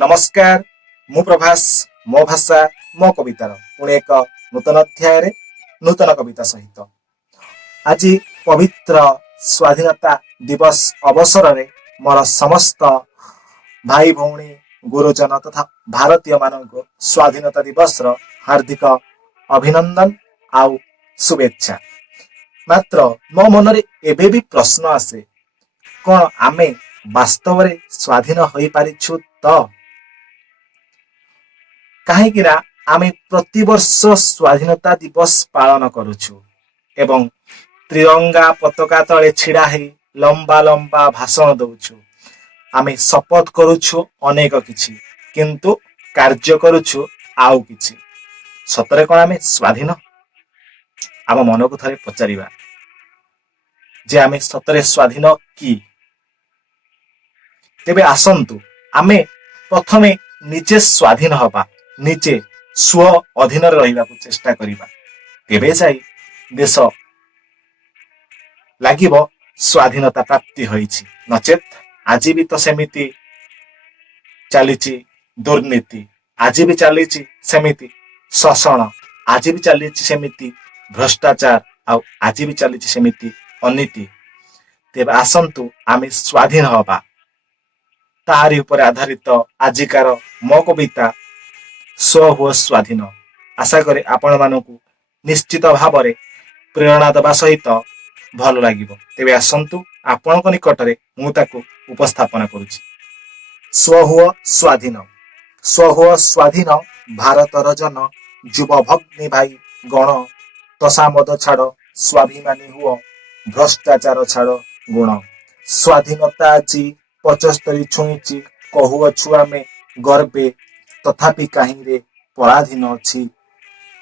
नमस्कार मु प्रभास मो भाषा मो कवितार पुणी एक नूतन अध्याय नूतन कविता सहित आज पवित्र स्वाधीनता दिवस अवसर में मोर समस्त भाई भौणी गुरुजन तथा भारतीय मानक स्वाधीनता दिवस हार्दिक अभिनंदन आउ शुभेच्छा। मात्र मो मन एबे भी प्रश्न आसे कौन आमे वास्तव में स्वाधीन हो पारिछु तो कहीं आमे प्रतिवर्ष स्वाधीनता दिवस पालन करुछु एवं त्रिरंगा पताका तले छिड़ा ही लंबा लंबा भाषण दउछु। आमे शपथ करुछु अनेक किछि किंतु कार्य करुछु आउ किछि। सतरे कौन आमे स्वाधीन? आम मन को थरे पचारिबा जे आमे सतरे स्वाधीन कि? तेबे आसंतु आमे प्रथमे निजे स्वाधीन हबा, निजे स्व अधीन रहिबा चेष्टा करिबा, तेबे जाई देश लागिबो स्वाधीनता प्राप्ति होईछि। नचेत आज भी तो सेमिति चलीछि दुर्नीति, आज भी चलीछि सेमिति शोषण, आज भी चलीछि सेमिति भ्रष्टाचार, आज भी चलीछि सेमिति अनीति। तेबे आसंतु आमे स्वाधीन हबा। तारी उपर आधारित आजिकार मो कविता स्व हुआ स्वाधीन। आशा करे आपण मानकु निश्चित भाव में प्रेरणा दबा सहित भल लागिबो। तेबे आसंतु आपणक निकटरे मु ताकु उपस्थापना करुछि। स्व हुआ स्वाधीन। स्व हुआ स्वाधीन भारतर जन युव भग्नी भाई गण, तसामद छाड़ स्वाभिमानी हुआ भ्रष्टाचार छाड़ गुण। स्वाधीनता आज 75 छुईची कहुअछु आमे गर्वे, तथापि कहीं रे पराधीन अछि।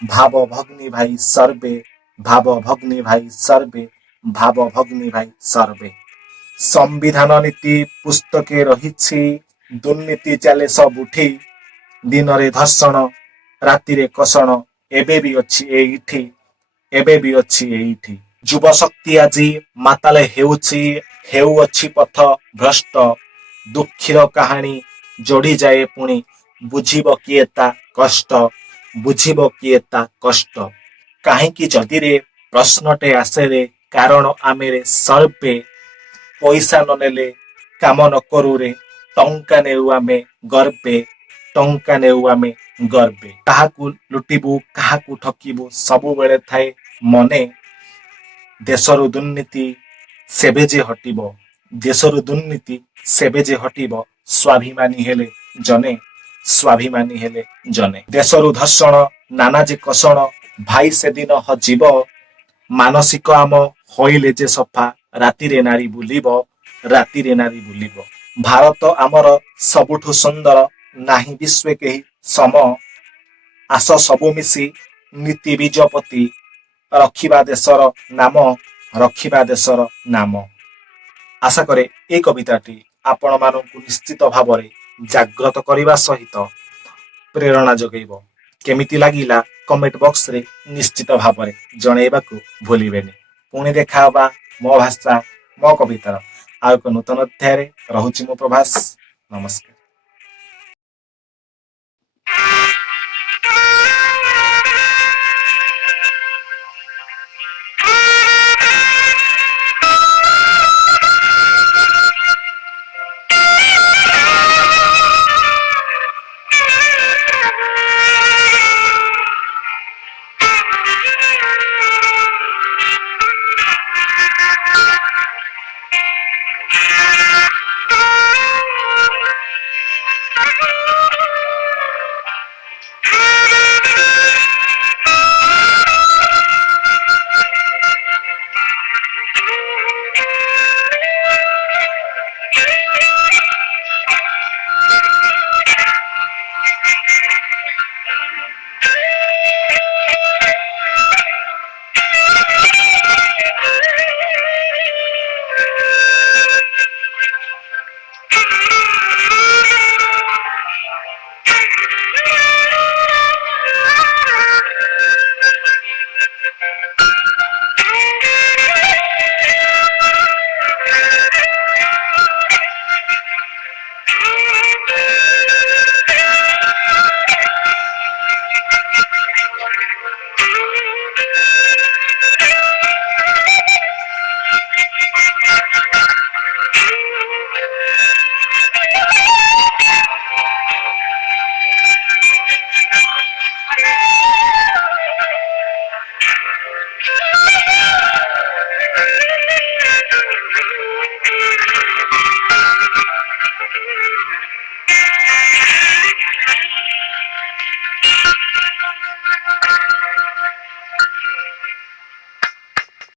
भाव भग्नी भाई सर्वे, भाव भग्नी भाई सर्वे, भाव भग्नी भाई सर्वे। संविधान नीति पुस्तके रहिछि, दुर्नीति चले सबुठी। दिन रे धर्षण, राति रे कषण, एबे भी अछि एइठी, एबे भी अछि एइठी। युव शक्ति आज माताले हेउअछि पथ भ्रष्ट। दुखीर कहानी जोड़ी जाए पुणी, बुझिब किए ता कष्ट, बुझिब किए ता कष्ट। काहींकि जदि रे प्रश्नटे आसे रे, कारण आमेरे सर्वे। पैसा न नेले काम न करू रे, टंका नेउ आमे गर्वे, टंका नेउ आमे गर्वे। काहाकू लुटिबू काहाकू ठकिबू सबु बेले थाए मने। देशरु दुर्नीति सेबे जे हटिब, देशरु दुर्नीति सेबे जे हटिब, स्वाभिमानी हेले जने, स्वाभिमानी हेले जने। देशरु धर्षण नाना जे कषण, भाई से दिन हजिब। मानसिक आम होइले जे सफा, राति रे नारी बुलिब, राति रे नारी बुलिब। भारत आमर सबुठु सुंदर, नाही विश्वे केही सम। आस सबु मिसी नीति बीजपति, रखिबा देशर नाम, रखिबा देशर नाम। आशा करे ए कविताटी आपण मानकु निश्चित भाव में जाग्रत करने सहित प्रेरणा जगैब। केमिति लागिला कमेंट बॉक्स रे निश्चित भाव में जनइबाकु भूलिबेनी। पुणी देखा मो भाषा मो कवितार आ एक नूतन अध्याय रहुछि मो प्रभास। नमस्कार।